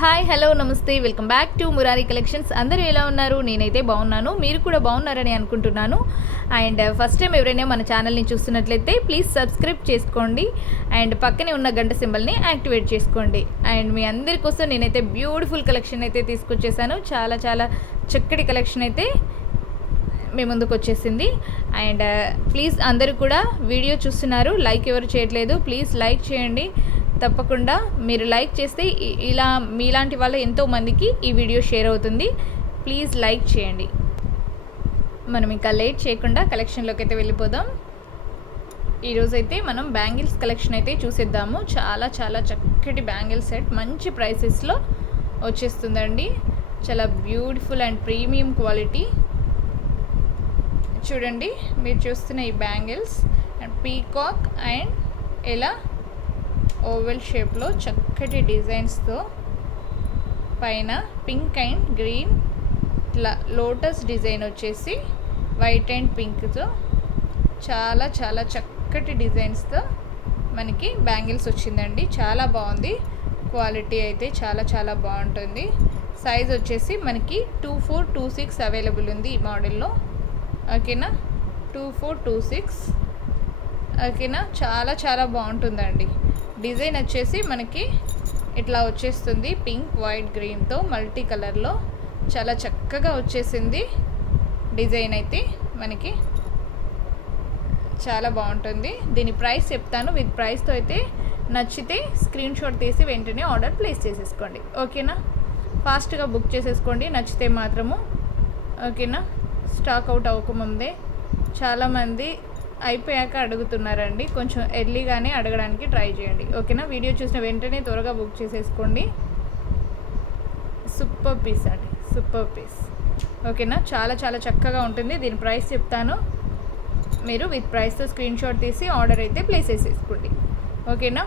Hi hello నమస్తే welcome back to Murari collections. అందరూ ఎలా ఉన్నారు? నేనైతే బాగున్నాను, మీరు కూడా బాగున్నారని అనుకుంటున్నాను. అండ్ ఫస్ట్ టైం ఎవరైనా మన ఛానల్ని చూస్తున్నట్లయితే ప్లీజ్ సబ్స్క్రైబ్ చేసుకోండి అండ్ పక్కనే ఉన్న గంట సింబల్ని యాక్టివేట్ చేసుకోండి. అండ్ మీ అందరి కోసం నేనైతే బ్యూటిఫుల్ కలెక్షన్ అయితే తీసుకొచ్చేసాను. చాలా చాలా చక్కటి కలెక్షన్ అయితే మీ ముందుకు వచ్చేసింది. అండ్ ప్లీజ్ అందరూ కూడా వీడియో చూస్తున్నారు, లైక్ ఎవరు చేయట్లేదు, ప్లీజ్ లైక్ చేయండి. తప్పకుండా మీరు లైక్ చేస్తే ఇలా మీలాంటి వాళ్ళ ఎంతోమందికి ఈ వీడియో షేర్ అవుతుంది. ప్లీజ్ లైక్ చేయండి. మనం ఇంకా లేట్ చేయకుండా కలెక్షన్లోకి అయితే వెళ్ళిపోదాం. ఈరోజైతే మనం బ్యాంగిల్స్ కలెక్షన్ అయితే చూసేద్దాము. చాలా చాలా చక్కటి బ్యాంగిల్ సెట్ మంచి ప్రైసెస్లో వచ్చేస్తుందండి. చాలా బ్యూటిఫుల్ అండ్ ప్రీమియం క్వాలిటీ. చూడండి, మీరు చూస్తున్న ఈ బ్యాంగిల్స్ అండ్ పీకాక్ అండ్ ఇలా ఓవెల్ షేప్లో చక్కటి డిజైన్స్తో పైన పింక్ అండ్ గ్రీన్ ఇట్లా లోటస్ డిజైన్ వచ్చేసి వైట్ అండ్ పింక్తో చాలా చాలా చక్కటి డిజైన్స్తో మనకి బ్యాంగిల్స్ వచ్చిందండి. చాలా బాగుంది, క్వాలిటీ అయితే చాలా చాలా బాగుంటుంది. సైజ్ వచ్చేసి మనకి 2426 అవైలబుల్ ఉంది ఈ మోడల్లో. ఓకేనా, 2426. ఓకేనా, చాలా చాలా బాగుంటుందండి. డిజైన్ వచ్చేసి మనకి ఇట్లా వచ్చేస్తుంది, పింక్ వైట్ గ్రీన్తో మల్టీ కలర్లో చాలా చక్కగా వచ్చేసింది. డిజైన్ అయితే మనకి చాలా బాగుంటుంది. దీని ప్రైస్ చెప్తాను, విత్ ప్రైస్తో అయితే నచ్చితే స్క్రీన్ షాట్ తీసి వెంటనే ఆర్డర్ ప్లేస్ చేసేసుకోండి. ఓకేనా, ఫాస్ట్గా బుక్ చేసేసుకోండి నచ్చితే మాత్రము. ఓకేనా, స్టాక్ అవుట్ అవ్వకముందే చాలామంది అయిపోయాక అడుగుతున్నారండి, కొంచెం ఎర్లీగానే అడగడానికి ట్రై చేయండి. ఓకేనా, వీడియో చూసిన వెంటనే త్వరగా బుక్ చేసేసుకోండి. సూపర్ పీస్ అండి, సూపర్ పీస్. ఓకేనా, చాలా చాలా చక్కగా ఉంటుంది. దీని ప్రైస్ చెప్తాను, మీరు విత్ ప్రైస్తో స్క్రీన్ షాట్ తీసి ఆర్డర్ అయితే ప్లేస్ చేసేసుకోండి. ఓకేనా,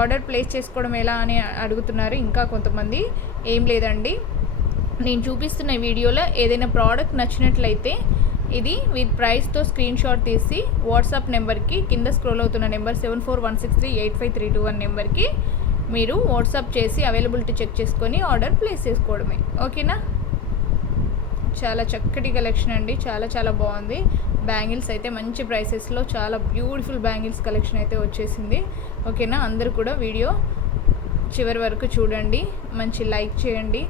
ఆర్డర్ ప్లేస్ చేసుకోవడం ఎలా అని అడుగుతున్నారు ఇంకా కొంతమంది. ఏం లేదండి, నేను చూపిస్తున్న వీడియోలో ఏదైనా ప్రోడక్ట్ నచ్చినట్లయితే ఇది విత్ ప్రైస్తో స్క్రీన్ షాట్ తీసి వాట్సాప్ నెంబర్కి, కింద స్క్రోల్ అవుతున్న నెంబర్ 7416385321 నెంబర్కి మీరు వాట్సాప్ చేసి అవైలబిలిటీ చెక్ చేసుకొని ఆర్డర్ ప్లేస్ చేసుకోవడమే. ఓకేనా, చాలా చక్కటి కలెక్షన్ అండి, చాలా చాలా బాగుంది. బ్యాంగిల్స్ అయితే మంచి ప్రైసెస్లో చాలా బ్యూటిఫుల్ బ్యాంగిల్స్ కలెక్షన్ అయితే వచ్చేసింది. ఓకేనా, అందరూ కూడా వీడియో చివరి వరకు చూడండి, మంచి లైక్ చేయండి.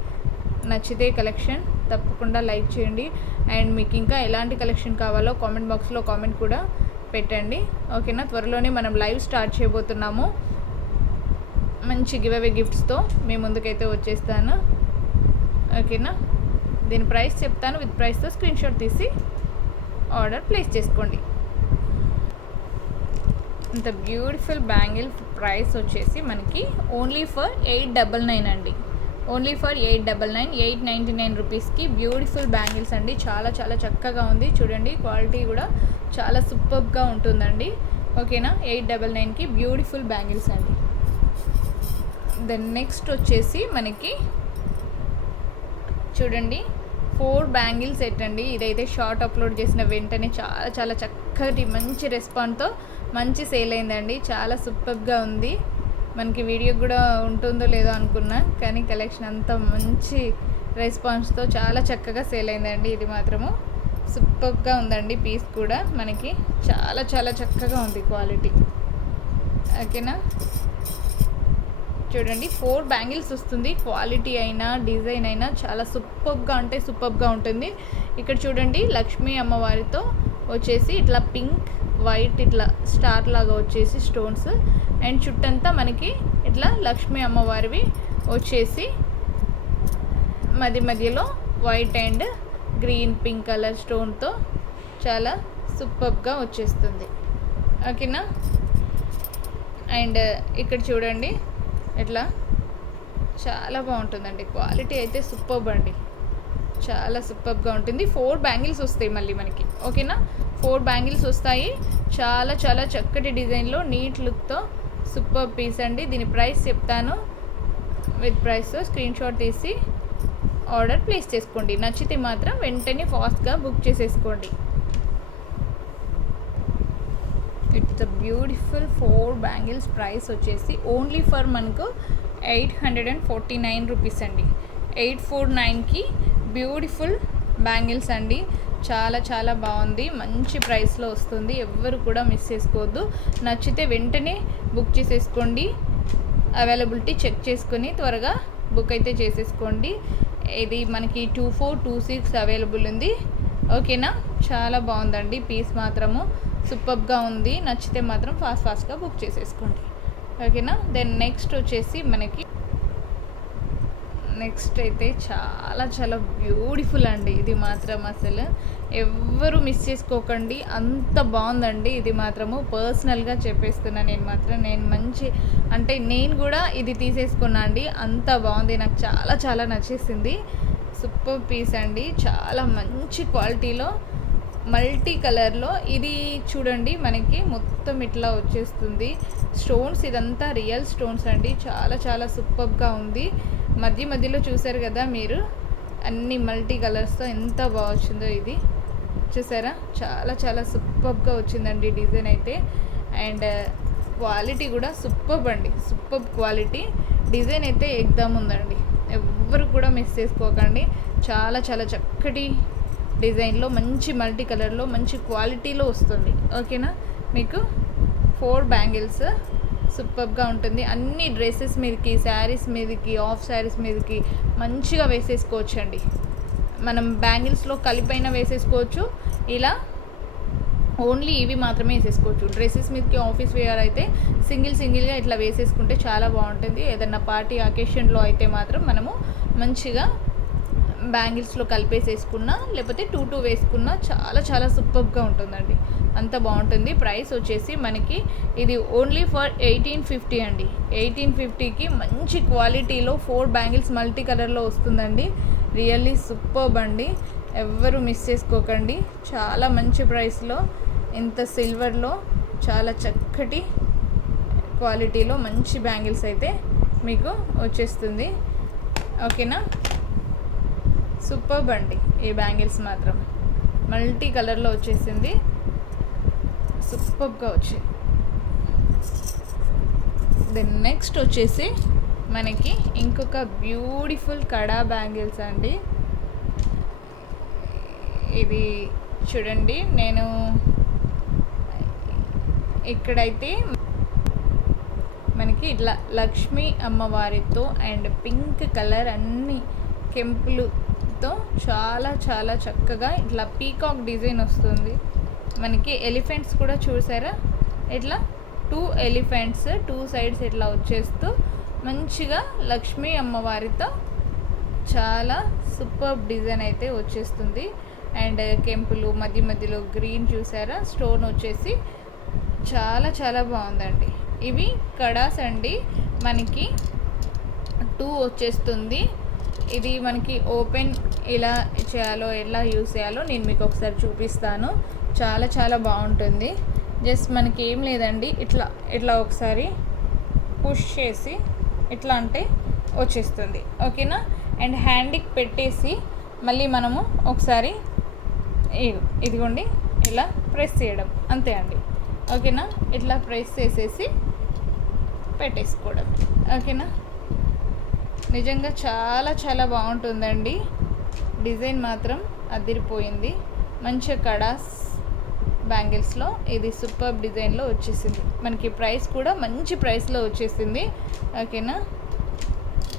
నచ్చితే కలెక్షన్ తప్పకుండా లైక్ చేయండి. అండ్ మీకు ఇంకా ఎలాంటి కలెక్షన్ కావాలో కామెంట్ బాక్స్లో కామెంట్ కూడా పెట్టండి. ఓకేనా, త్వరలోనే మనం లైవ్ స్టార్ట్ చేయబోతున్నాము. మంచి గివ్ అవే గిఫ్ట్స్తో మీ ముందుకైతే వచ్చేస్తాను. ఓకేనా, దీని ప్రైస్ చెప్తాను, విత్ ప్రైస్తో స్క్రీన్ షాట్ తీసి ఆర్డర్ ప్లేస్ చేసుకోండి. ఇంత బ్యూటిఫుల్ బ్యాంగిల్ ప్రైస్ వచ్చేసి మనకి ఓన్లీ ఫర్ 899 అండి. ఓన్లీ ఫర్ 899, 899 రూపీస్కి బ్యూటిఫుల్ బ్యాంగిల్స్ అండి. చాలా చాలా చక్కగా ఉంది. చూడండి, క్వాలిటీ కూడా చాలా సూపర్గా ఉంటుందండి. ఓకేనా, 899కి బ్యూటిఫుల్ బ్యాంగిల్స్ అండి. దెన్ నెక్స్ట్ వచ్చేసి మనకి చూడండి 4 బ్యాంగిల్ సెట్ అండి. ఇదైతే షార్ట్ అప్లోడ్ చేసిన వెంటనే చాలా చాలా చక్కటి మంచి రెస్పాన్స్తో మంచి సేల్ అయిందండి. చాలా సూపర్గా ఉంది. మనకి వీడియో కూడా ఉంటుందో లేదో అనుకున్నా, కానీ కలెక్షన్ అంతా మంచి రెస్పాన్స్తో చాలా చక్కగా సేల్ అయిందండి. ఇది మాత్రము సూపర్గా ఉందండి. పీస్ కూడా మనకి చాలా చాలా చక్కగా ఉంది క్వాలిటీ. ఓకేనా, చూడండి 4 బ్యాంగిల్స్ వస్తుంది. క్వాలిటీ అయినా డిజైన్ అయినా చాలా సూపర్గా అంటే సూపర్గా ఉంటుంది. ఇక్కడ చూడండి, లక్ష్మీ అమ్మవారితో వచ్చేసి ఇట్లా పింక్ వైట్ ఇట్లా స్టార్ లాగా వచ్చేసి స్టోన్స్ అండ్ చుట్టంతా మనకి ఇట్లా లక్ష్మీ అమ్మవారివి వచ్చేసి మధ్య మధ్యలో white and green pink colour స్టోన్తో చాలా సూపర్గా వచ్చేస్తుంది. ఓకేనా, అండ్ ఇక్కడ చూడండి ఇట్లా చాలా బాగుంటుందండి. క్వాలిటీ అయితే సూపర్బ్ అండి, చాలా సూపర్గా ఉంటుంది. 4 బ్యాంగిల్స్ వస్తాయి మళ్ళీ మనకి. ఓకేనా, 4 బ్యాంగిల్స్ వస్తాయి. చాలా చాలా చక్కటి డిజైన్లో నీట్ లుక్తో సూపర్ పీస్ అండి. దీని ప్రైస్ చెప్తాను, విత్ ప్రైస్తో స్క్రీన్ షాట్ తీసి ఆర్డర్ ప్లేస్ చేసుకోండి. నచ్చితే మాత్రం వెంటనే ఫాస్ట్గా బుక్ చేసేసుకోండి. It's a beautiful 4 bangles price వచ్చేసి ఓన్లీ ఫర్ మనకు 849 రూపీస్ అండి. 849కి బ్యూటిఫుల్ బ్యాంగిల్స్ అండి. చాలా చాలా బాగుంది, మంచి ప్రైస్లో వస్తుంది. ఎవ్వరు కూడా మిస్ చేసుకోవద్దు. నచ్చితే వెంటనే బుక్ చేసేసుకోండి. అవైలబిలిటీ చెక్ చేసుకొని త్వరగా బుక్ అయితే చేసేసుకోండి. ఇది మనకి 2426 అవైలబుల్ ఉంది. ఓకేనా, చాలా బాగుందండి. పీస్ మాత్రము సూపర్గా ఉంది. నచ్చితే మాత్రం ఫాస్ట్గా బుక్ చేసేసుకోండి. ఓకేనా. దెన్ నెక్స్ట్ వచ్చేసి మనకి నెక్స్ట్ అయితే చాలా చాలా బ్యూటిఫుల్ అండి. ఇది మాత్రం అసలు ఎవ్వరు మిస్ చేసుకోకండి, అంత బాగుందండి. ఇది మాత్రము పర్సనల్గా చెప్పేస్తున్నా నేను మంచి అంటే నేను కూడా ఇది తీసేసుకున్నా అండి. అంత బాగుంది, నాకు చాలా చాలా నచ్చేసింది. సూపర్ పీస్ అండి, చాలా మంచి క్వాలిటీలో మల్టీ కలర్లో. ఇది చూడండి మనకి మొత్తం ఇట్లా వచ్చేస్తుంది స్టోన్స్. ఇదంతా రియల్ స్టోన్స్ అండి. చాలా చాలా సూపర్గా ఉంది. మధ్యలో చూసారు కదా మీరు, అన్ని మల్టీ కలర్స్తో ఎంత బాగా వచ్చిందో. ఇది చూసారా, చాలా చాలా సూపర్గా వచ్చిందండి డిజైన్ అయితే. అండ్ క్వాలిటీ కూడా సూపర్ అండి, సూపర్ క్వాలిటీ. డిజైన్ అయితే ఎగ్దమ్ ఉందండి, ఎవ్వరు కూడా మిస్ చేసుకోకండి. చాలా చాలా చక్కటి డిజైన్లో మంచి మల్టీ కలర్లో మంచి క్వాలిటీలో వస్తుంది. ఓకేనా, మీకు 4 బ్యాంగిల్స్ సూపర్గా ఉంటుంది. అన్ని డ్రెస్సెస్ మీదకి, శారీస్ మీదకి, ఆఫ్ శారీస్ మీదకి మంచిగా వేసేసుకోవచ్చు అండి. మనం బ్యాంగిల్స్లో కలిపైన వేసేసుకోవచ్చు, ఇలా ఓన్లీ ఇవి మాత్రమే వేసేసుకోవచ్చు. డ్రెస్సెస్ మీదకి ఆఫీస్ వేర్ అయితే సింగిల్గా ఇట్లా వేసేసుకుంటే చాలా బాగుంటుంది. ఏదన్నా పార్టీ అకేషన్లో అయితే మాత్రం మనము మంచిగా బ్యాంగిల్స్లో కలిపేసేసుకున్నా లేకపోతే 2 వేసుకున్నా చాలా చాలా సూపర్గా ఉంటుందండి, అంత బాగుంటుంది. ప్రైస్ వచ్చేసి మనకి ఇది ఓన్లీ ఫర్ 1850 అండి. 1850కి మంచి క్వాలిటీలో 4 బ్యాంగిల్స్ మల్టీ కలర్లో వస్తుందండి. రియల్లీ సూపర్బ్ అండి, ఎవ్వరు మిస్ చేసుకోకండి. చాలా మంచి ప్రైస్లో, ఇంత సిల్వర్లో చాలా చక్కటి క్వాలిటీలో మంచి బ్యాంగిల్స్ అయితే మీకు వచ్చేస్తుంది. ఓకేనా, సూపర్బ్ అండి. ఈ బ్యాంగిల్స్ మాత్రం మల్టీ కలర్లో వచ్చేసింది, సూపర్గా వచ్చింది. దెన్ నెక్స్ట్ వచ్చేసి మనకి ఇంకొక బ్యూటిఫుల్ కడా బ్యాంగిల్స్ అండి. ఇది చూడండి, నేను ఇక్కడైతే మనకి ఇట్లా లక్ష్మీ అమ్మవారితో అండ్ పింక్ కలర్ అన్ని కెంపులుతో చాలా చాలా చక్కగా ఇట్లా పీకాక్ డిజైన్ వస్తుంది. మనకి ఎలిఫెంట్స్ కూడా చూసారా, ఇట్లా 2 ఎలిఫెంట్స్ 2 సైడ్స్ ఇట్లా వచ్చేస్తూ మంచిగా లక్ష్మీ అమ్మవారితో చాలా సూపర్ డిజైన్ అయితే వచ్చేస్తుంది. అండ్ కెంపులు మధ్యలో గ్రీన్ చూసారా, స్టోన్ వచ్చేసి చాలా చాలా బాగుందండి. ఇవి కడాస్ అండి, మనకి 2 వచ్చేస్తుంది. ఇది మనకి ఓపెన్ ఎలా చేయాలో, ఎలా యూస్ చేయాలో నేను మీకు ఒకసారి చూపిస్తాను. చాలా చాలా బాగుంటుంది. జస్ట్ మనకి ఏం లేదండి, ఇట్లా ఒకసారి పుష్ చేసి ఇట్లా అంటే వచ్చేస్తుంది. ఓకేనా, అండ్ హ్యాండ్కి పెట్టేసి మళ్ళీ మనము ఒకసారి ఇదిగోండి ఇలా ప్రెస్ చేయడం అంతే అండి. ఓకేనా, ఇట్లా ప్రెస్ చేసేసి పెట్టేసుకోవడం. ఓకేనా, నిజంగా చాలా చాలా బాగుంటుందండి. డిజైన్ మాత్రం అదిరిపోయింది. మంచి కడాస్ బ్యాంగిల్స్లో ఇది సూపర్ డిజైన్లో వచ్చేసింది. మనకి ప్రైస్ కూడా మంచి ప్రైస్లో వచ్చేసింది. ఓకేనా,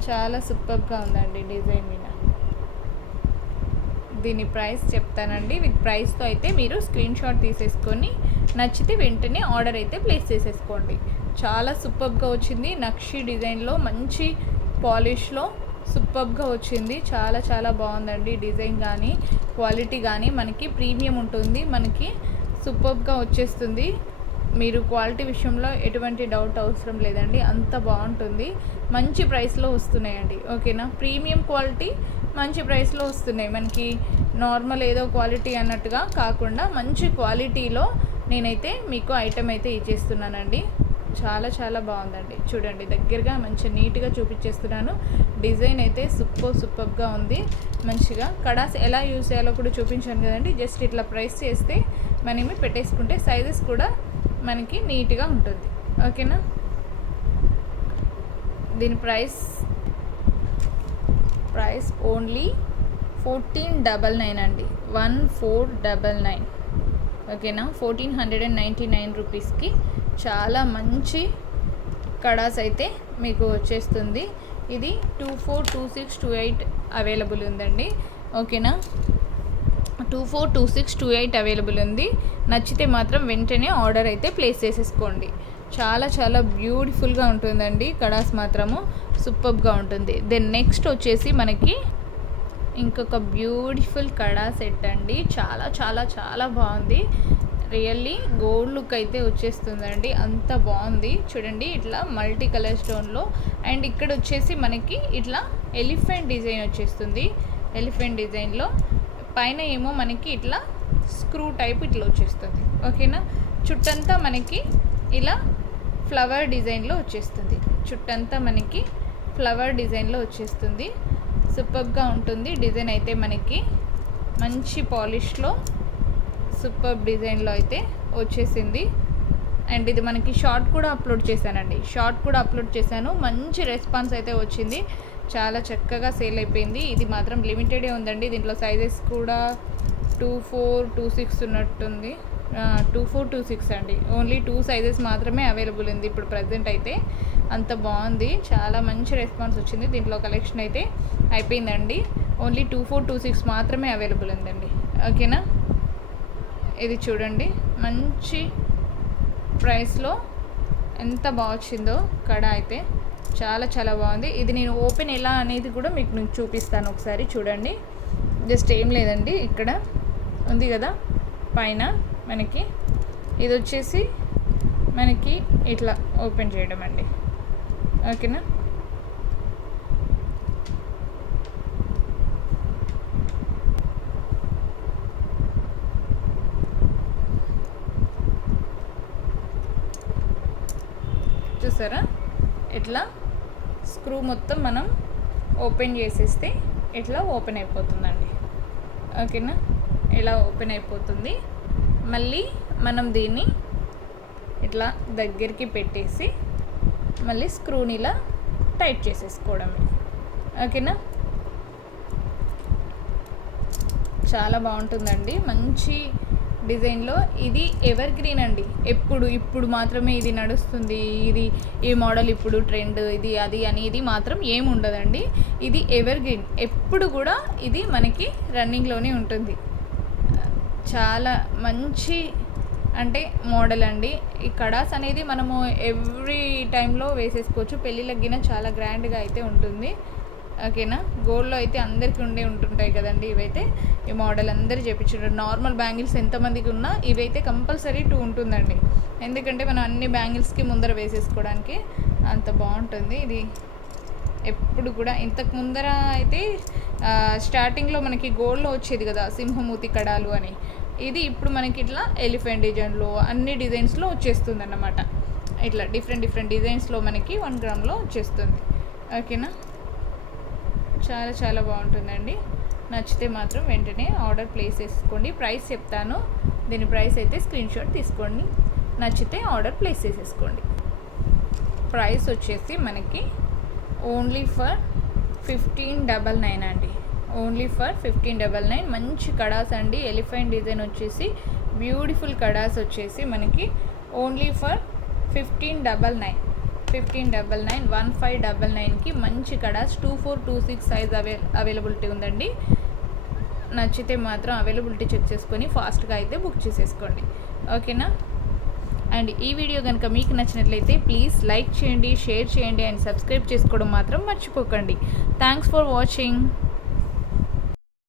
చాలా సూపర్గా ఉందండి డిజైన్ మీద. దీని ప్రైస్ చెప్తానండి. విత్ ప్రైస్తో అయితే మీరు స్క్రీన్ షాట్ తీసేసుకొని నచ్చితే వెంటనే ఆర్డర్ అయితే ప్లేస్ చేసేసుకోండి. చాలా సూపర్గా వచ్చింది. నక్షి డిజైన్లో మంచి పాలిష్లో సూపర్గా వచ్చింది. చాలా చాలా బాగుందండి. డిజైన్ కానీ క్వాలిటీ కానీ మనకి ప్రీమియం ఉంటుంది, మనకి సూపర్గా వచ్చేస్తుంది. మీరు క్వాలిటీ విషయంలో ఎటువంటి డౌట్ అవసరం లేదండి, అంత బాగుంటుంది. మంచి ప్రైస్లో వస్తున్నాయండి. ఓకేనా, ప్రీమియం క్వాలిటీ మంచి ప్రైస్లో వస్తున్నాయి. మనకి నార్మల్ ఏదో క్వాలిటీ అన్నట్టుగా కాకుండా మంచి క్వాలిటీలో నేనైతే మీకు ఐటెం అయితే ఇచ్చేస్తున్నానండి. చాలా చాలా బాగుందండి. చూడండి, దగ్గరగా మంచి నీట్గా చూపించేస్తున్నాను. డిజైన్ అయితే సూపర్గా ఉంది. మంచిగా కడాస్ ఎలా యూజ్ చేయాలో కూడా చూపించాను కదండి. జస్ట్ ఇట్లా ప్రెస్ చేస్తే మనమే పెట్టేసుకుంటే సైజెస్ కూడా మనకి నీట్గా ఉంటుంది. ఓకేనా, దీని ప్రైస్ ఓన్లీ 1499 అండి, 1499. ఓకేనా, 1499 రూపీస్కి చాలా మంచి కడాస్ అయితే మీకు వచ్చేస్తుంది. ఇది 242628 అవైలబుల్ ఉందండి. ఓకేనా, 242628 అవైలబుల్ ఉంది. నచ్చితే మాత్రం వెంటనే ఆర్డర్ అయితే ప్లేస్ చేసేసుకోండి. చాలా చాలా బ్యూటిఫుల్గా ఉంటుందండి కడాస్, మాత్రము సూపర్గా ఉంటుంది. దెన్ నెక్స్ట్ వచ్చేసి మనకి ఇంకొక బ్యూటిఫుల్ కడా సెట్ అండి. చాలా చాలా చాలా బాగుంది. రియల్లీ గోల్డ్ లుక్ అయితే వచ్చేస్తుందండి, అంత బాగుంది. చూడండి, ఇట్లా మల్టీ కలర్ స్టోన్లో, అండ్ ఇక్కడ వచ్చేసి మనకి ఇట్లా ఎలిఫెంట్ డిజైన్ వచ్చేస్తుంది. ఎలిఫెంట్ డిజైన్లో పైన ఏమో మనకి ఇట్లా స్క్రూ టైప్ ఇట్లా వచ్చేస్తుంది. ఓకేనా, చుట్టంతా మనకి ఇలా ఫ్లవర్ డిజైన్లో వచ్చేస్తుంది. చుట్టంతా మనకి ఫ్లవర్ డిజైన్లో వచ్చేస్తుంది. సూపర్గా ఉంటుంది డిజైన్ అయితే, మనకి మంచి పాలిష్లో సూపర్ డిజైన్లో అయితే వచ్చేసింది. అండ్ ఇది మనకి షార్ట్ కూడా అప్లోడ్ చేశాను. మంచి రెస్పాన్స్ అయితే వచ్చింది. చాలా చక్కగా సేల్ అయిపోయింది. ఇది మాత్రం లిమిటెడే ఉందండి. దీంట్లో సైజెస్ కూడా 2426 ఉన్నట్టుంది. 2426 అండి. ఓన్లీ 2 సైజెస్ మాత్రమే అవైలబుల్ ఉంది ఇప్పుడు ప్రజెంట్ అయితే. అంత బాగుంది, చాలా మంచి రెస్పాన్స్ వచ్చింది. దీంట్లో కలెక్షన్ అయితే అయిపోయిందండి. ఓన్లీ 2426 మాత్రమే అవైలబుల్ ఉందండి. ఓకేనా, ఇది చూడండి, మంచి ప్రైస్లో ఎంత బాగా వచ్చిందో కడా అయితే. చాలా చాలా బాగుంది. ఇది నేను ఓపెన్ ఎలా అనేది కూడా మీకు చూపిస్తాను, ఒకసారి చూడండి. జస్ట్ ఏం లేదండి, ఇక్కడ ఉంది కదా పైన మనకి, ఇది వచ్చేసి మనకి ఇట్లా ఓపెన్ చేయడం అండి. ఓకేనా, చూసారా, ఇట్లా స్క్రూ మొత్తం మనం ఓపెన్ చేసేస్తే ఇట్లా ఓపెన్ అయిపోతుందండి. ఓకేనా, ఇలా ఓపెన్ అయిపోతుంది. మళ్ళీ మనం దీన్ని ఇట్లా దగ్గరికి పెట్టేసి మళ్ళీ స్క్రూని ఇలా టైట్ చేసేసుకోవడమే. ఓకేనా, చాలా బాగుంటుందండి, మంచి డిజైన్లో. ఇది ఎవర్ గ్రీన్ అండి, ఇప్పుడు మాత్రమే ఇది నడుస్తుంది, ఇది ఈ మోడల్ ఇప్పుడు ట్రెండ్, ఇది అది అని ఇది మాత్రం ఏమి ఉండదండి. ఇది ఎవర్ గ్రీన్, ఎప్పుడు కూడా ఇది మనకి రన్నింగ్లోనే ఉంటుంది. చాలా మంచి అంటే మోడల్ అండి. ఈ కడాస్ అనేది మనము ఎవ్రీ టైంలో వేసేసుకోవచ్చు. పెళ్ళిళ్ళకి గిన చాలా గ్రాండ్గా అయితే ఉంటుంది. ఓకేనా, గోల్డ్లో అయితే అందరికీ ఉంటుంటాయి కదండి. ఇవైతే ఈ మోడల్ అందరూ చేయించుంటారు. నార్మల్ బ్యాంగిల్స్ ఎంతమందికి ఉన్నా ఇవైతే కంపల్సరీ 2 ఉంటుందండి. ఎందుకంటే మనం అన్ని బ్యాంగిల్స్కి ముందర వేసేసుకోవడానికి అంత బాగుంటుంది. ఇది ఎప్పుడు కూడా ఇంతకు ముందర అయితే స్టార్టింగ్లో మనకి గోల్డ్లో వచ్చేది కదా సింహమూతి కడాలు అని, ఇది ఇప్పుడు మనకి ఇట్లా ఎలిఫెంట్ డిజైన్లో అన్ని డిజైన్స్లో వచ్చేస్తుంది అన్నమాట. ఇట్లా డిఫరెంట్ డిజైన్స్లో మనకి 1 గ్రామ్లో వచ్చేస్తుంది. ఓకేనా, చాలా చాలా బాగుంటుందండి. నచ్చితే మాత్రం వెంటనే ఆర్డర్ ప్లేస్ చేసుకోండి. ప్రైస్ చెప్తాను, దీని ప్రైస్ అయితే స్క్రీన్ షాట్ తీసుకోండి. నచ్చితే ఆర్డర్ ప్లేస్ చేసేసుకోండి. ప్రైస్ వచ్చేసి మనకి ఓన్లీ ఫర్ 1599 అండి. Only for 1599. మంచి కడాస్ అండి. ఎలిఫెంట్ డిజైన్ వచ్చేసి బ్యూటిఫుల్ కడాస్ వచ్చేసి మనకి ఓన్లీ ఫర్ 1599. 1599కి మంచి కడాస్ 2426 సైజ్ అవైలబిలిటీ ఉందండి. నచ్చితే మాత్రం అవైలబిలిటీ చెక్ చేసుకొని ఫాస్ట్గా అయితే బుక్ చేసేసుకోండి. ఓకేనా, అండ్ ఈ వీడియో కనుక మీకు నచ్చినట్లయితే ప్లీజ్ లైక్ చేయండి, షేర్ చేయండి అండ్ సబ్స్క్రైబ్ చేసుకోవడం మాత్రం మర్చిపోకండి. Thanks for watching.